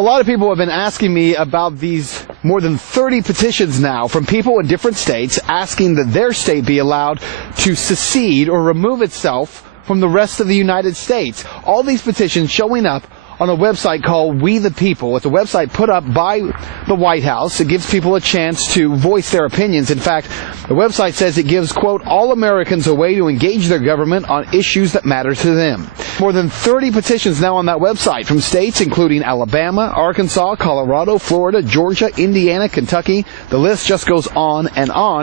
Well, a lot of people have been asking me about these more than 30 petitions now from people in different states asking that their state be allowed to secede or remove itself from the rest of the United States. All these petitions showing up on a website called We the People. It's a website put up by the White House. It gives people a chance to voice their opinions. In fact, the website says it gives, quote, all Americans a way to engage their government on issues that matter to them. More than 30 petitions now on that website from states including Alabama, Arkansas, Colorado, Florida, Georgia, Indiana, Kentucky. The list just goes on,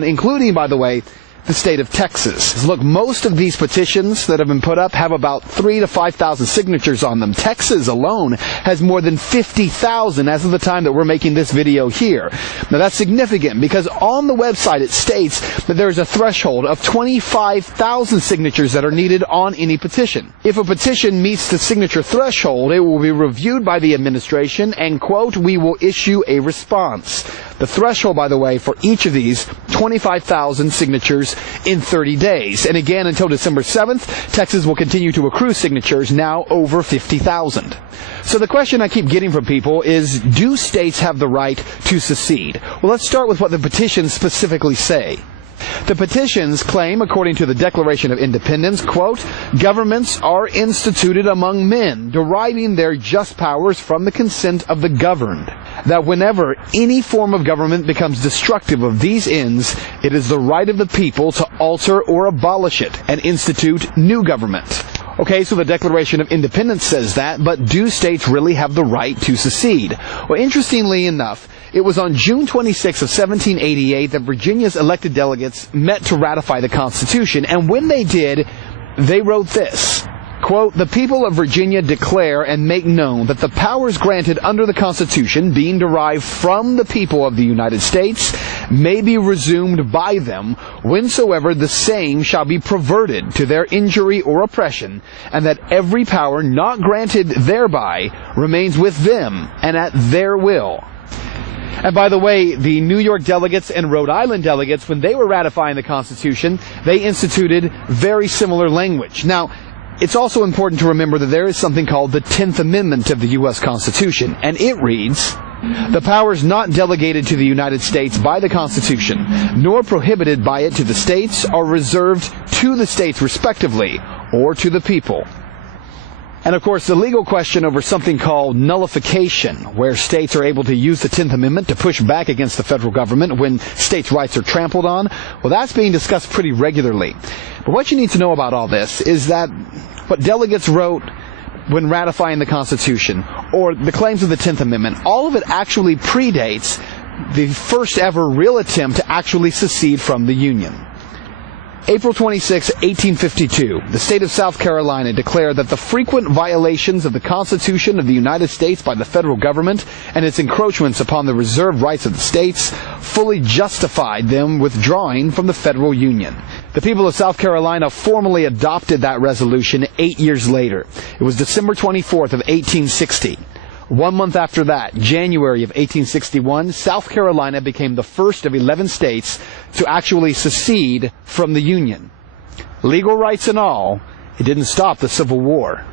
including, by the way, the state of Texas. Look, most of these petitions that have been put up have about 3,000 to 5,000 signatures on them. Texas alone has more than 50,000 as of the time that we're making this video here. Now that's significant because on the website it states that there's a threshold of 25,000 signatures that are needed on any petition. If a petition meets the signature threshold, it will be reviewed by the administration and, quote, we will issue a response. The threshold, by the way, for each of these, 25,000 signatures in 30 days. And again, until December 7th, Texas will continue to accrue signatures, now over 50,000. So the question I keep getting from people is, do states have the right to secede? Well, let's start with what the petitions specifically say. The petitions claim, according to the Declaration of Independence, quote, governments are instituted among men, deriving their just powers from the consent of the governed. That whenever any form of government becomes destructive of these ends, it is the right of the people to alter or abolish it and institute new government. Okay, so the Declaration of Independence says that, but do states really have the right to secede? Well, interestingly enough, it was on June 26 of 1788 that Virginia's elected delegates met to ratify the Constitution, and when they did, they wrote this. Quote, the people of Virginia declare and make known that the powers granted under the Constitution, being derived from the people of the United States, may be resumed by them whensoever the same shall be perverted to their injury or oppression, and that every power not granted thereby remains with them and at their will. And by the way, the New York delegates and Rhode Island delegates, when they were ratifying the Constitution, they instituted very similar language. Now, it's also important to remember that there is something called the 10th Amendment of the U.S. Constitution, and it reads, the powers not delegated to the United States by the Constitution, nor prohibited by it to the states, are reserved to the states respectively, or to the people. And of course, the legal question over something called nullification, where states are able to use the 10th Amendment to push back against the federal government when states' rights are trampled on, well, that's being discussed pretty regularly. But what you need to know about all this is that what delegates wrote when ratifying the Constitution, or the claims of the 10th Amendment, all of it actually predates the first ever real attempt to actually secede from the Union. April 26, 1852, the state of South Carolina declared that the frequent violations of the Constitution of the United States by the federal government and its encroachments upon the reserved rights of the states fully justified them withdrawing from the federal union. The people of South Carolina formally adopted that resolution 8 years later. It was December 24th of 1860. 1 month after that, January of 1861, South Carolina became the first of 11 states to actually secede from the Union. Legal rights and all, it didn't stop the Civil War.